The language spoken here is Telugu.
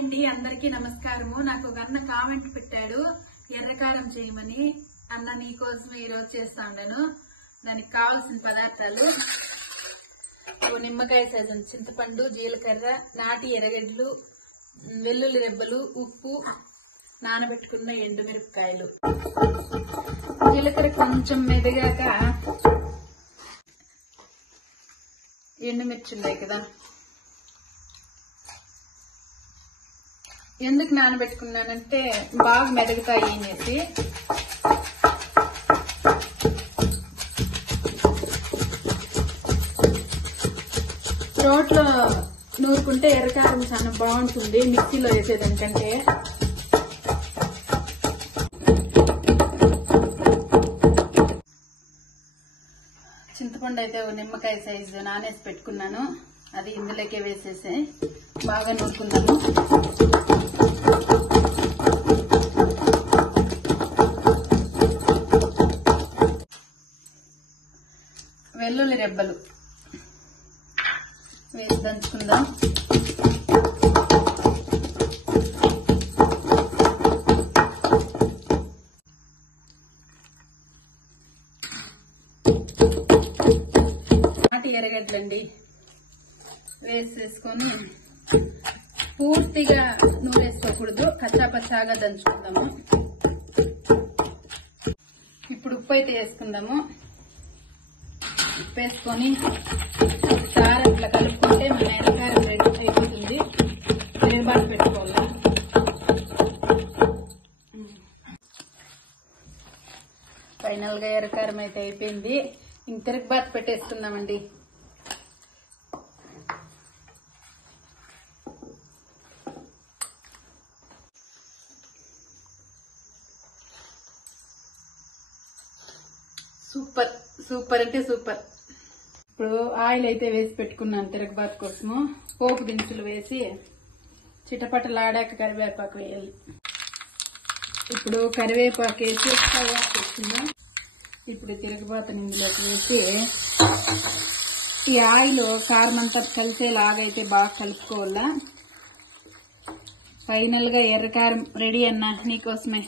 అండి అందరికీ నమస్కారము. నాకు ఒక అన్న కామెంట్ పెట్టాడు ఎర్రకారం చేయమని. అన్న నీకోసమే ఈరోజు చేస్తా ఉండను. దానికి కావాల్సిన పదార్థాలు నిమ్మకాయ సైజు చింతపండు, జీలకర్ర, నాటి ఎర్రగడ్డలు, వెల్లుల్లి రెబ్బలు, ఉప్పు, నానబెట్టుకున్న ఎండుమిరపకాయలు. జీలకర్ర కొంచెం మెదగాక ఎండుమిర్చి ఉన్నాయి కదా, ఎందుకు నానబెట్టుకున్నానంటే బాగా మెదగుతాయి అనేసి. రోట్లో నూరుకుంటే ఎర్రకారం చాలా బాగుంటుంది మిక్సీలో వేసేదానికంటే. చింతపండు అయితే నిమ్మకాయ సైజు నానేసి పెట్టుకున్నాను, అది ఇందులోకే వేసేసి బాగా నూరుకున్నాను. వెల్లుల్లి రెబ్బలు వేసి దంచుకుందాం. నాటి ఎర్రగడ్డలండి వేసేసుకొని పూర్తిగా నూరేసుకోకూడదు, కచ్చాపచ్చాగా దంచుకుందాము. ఇప్పుడు ఉప్పు అయితే వేసుకుందాము. ఉప్పు వేసుకొని ఒకసారి అట్లా కలుపుకుంటే మన ఎర్రకారం రెడీ అయిపోతుంది. తిరగబాటు పెట్టుకోవాలి. ఫైనల్ గా ఎర్రకారం అయితే అయిపోయింది. ఇంక తిరగబాటు పెట్టేసుకుందామండి. సూపర్ సూపర్ అంటే సూపర్. ఇప్పుడు ఆయిల్ అయితే వేసి పెట్టుకున్నాను తిరగబాతు కోసము. పోపు దినుసులు వేసి చిటపటలాడాక కరివేపాకు వేయాలి. ఇప్పుడు కరివేపాకు వేసి తెచ్చింది. ఇప్పుడు తిరగబాతుని ఇందులోకి వేసి ఈ ఆయిల్ కారం అంతా కలిసేలాగైతే బాగా కలుపుకోవాలా. ఫైనల్ గా ఎర్రకారం రెడీ అన్న నీకోసమే.